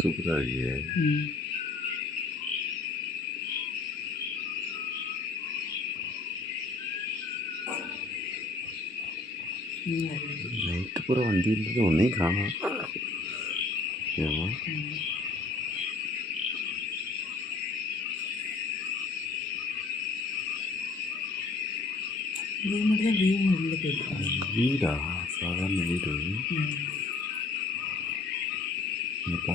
சூப்பராக இருக்கு. நைட்டு பூரா வண்டி இருந்தது ஒன்றையும் காணும். ஏமா வீடா? சாதாரண வீடு என்னப்பா?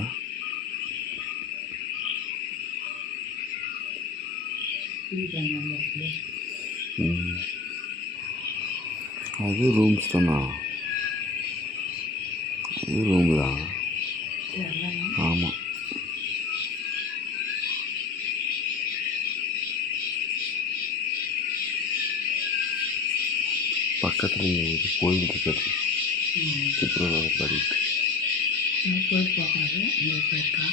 அது ரூம்ஸ் தானா? அது ரூமு தான். ஆமாம். பக்கத்தில் இது கோயில் இருக்குது. சுற்றுலா படிட்டு கோயில் போகாது. இங்கே போயிருக்கா.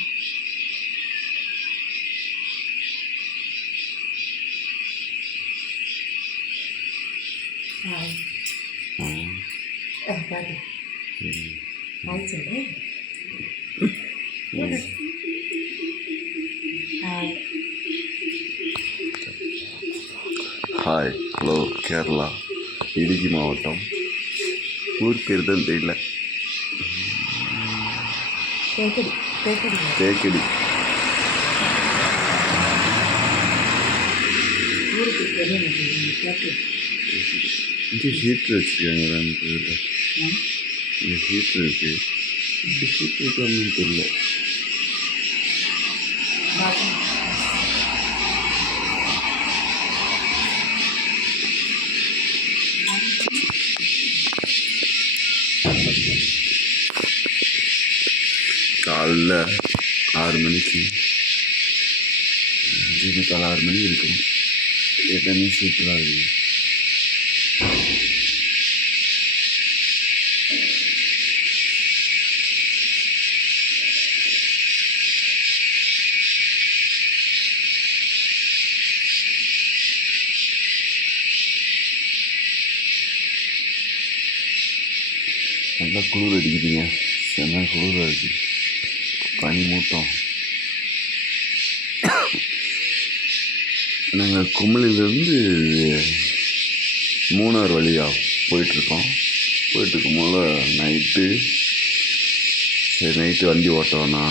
ஹாய், ஹலோ கேரளா, இடுக்கி மாவட்டம். ஊர் பேர் தான் தெரியல. தேக்கடி. இங்கே ஹீட்ரு வச்சுருக்காங்க. இங்கே ஹீட்ரு இருக்குது. இங்கே ஹீட்ரு இருக்கான்னு தெரியல. காலைல 6 மணிக்கு 6 மணிக்கு இருக்கும். எல்லாமே சூப்பராக இருக்குது. நல்லா குளிர் அடிக்குதுங்க. செம்ம குளிராக இருக்குது. பனி மூட்டம். நாங்கள் குமளிலேருந்து மூணார் வழியாக போயிட்டுருக்கோம். போயிட்டுருக்கும் போது நைட்டு வண்டி ஓட்டோன்னா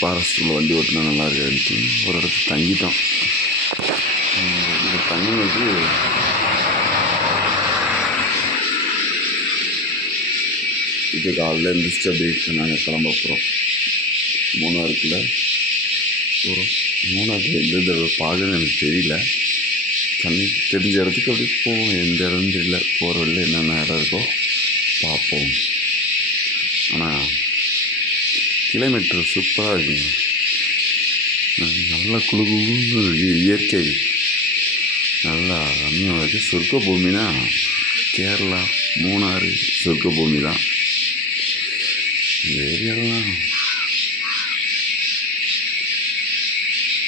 ஃபாரஸ்ட்டில் வண்டி ஓட்டினா நல்லா இருக்காதுன்ட்டு ஒரு இடத்துல தங்கிட்டோம். இந்த தங்கினது இப்போ காலையில் எழுந்திரிச்சு அப்படியே நாங்கள் கிளம்ப போகிறோம். மூணாறுக்குள்ளே போகிறோம். மூணாறுக்கு எந்த பார்க்கணுன்னு எனக்கு தெரியல. கண்ணுக்கு தெரிஞ்ச இடத்துக்கு அப்படி போவோம். எந்த இடம்னு தெரியல. போகிற வழியில் என்னென்ன இடம் இருக்கோ பார்ப்போம். ஆனால் கிலோமீட்டர் சூப்பராக இருக்குங்க. நல்லா குழுகுன்னு இயற்கை நல்லா ரம்மியாக இருக்குது. சொர்க்க பூமினா கேரளா மூணாறு சொர்க்க பூமி தான். இந்த ஏரியாலாம்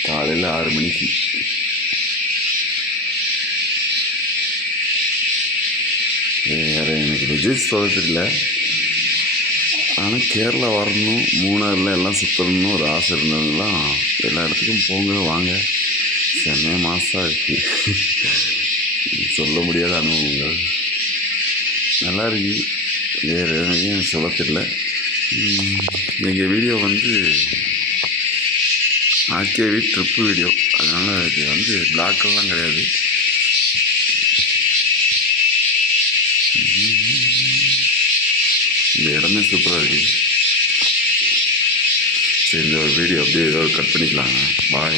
காலையில் 6 மணிக்கு வேறு எனக்கு ரிஜிஸ்ட் சொல்ல தெரியல. ஆனால் கேரளா வரணும், மூணாறில் எல்லாம் சுற்றணும்னு ஒரு ஆசை இருந்ததுலாம் எல்லா இடத்துக்கும் போங்க வாங்க. சென்னைய மாசாக இருக்குது. சொல்ல முடியாத அனுபவங்கள் நல்லா இருக்குது. வேறு எதுவும் சொல்ல தெரியல. எங்கள் வீடியோ வந்து ஆர்கேவி ட்ரிப்பு வீடியோ. அதனால் இது வந்து பிளாக்கெல்லாம் கிடையாது. இந்த இடமே சூப்பராக இருக்குது. சரி, இந்த வீடியோ அப்படியே ஏதாவது கட் பண்ணிக்கலாங்க. பாய்.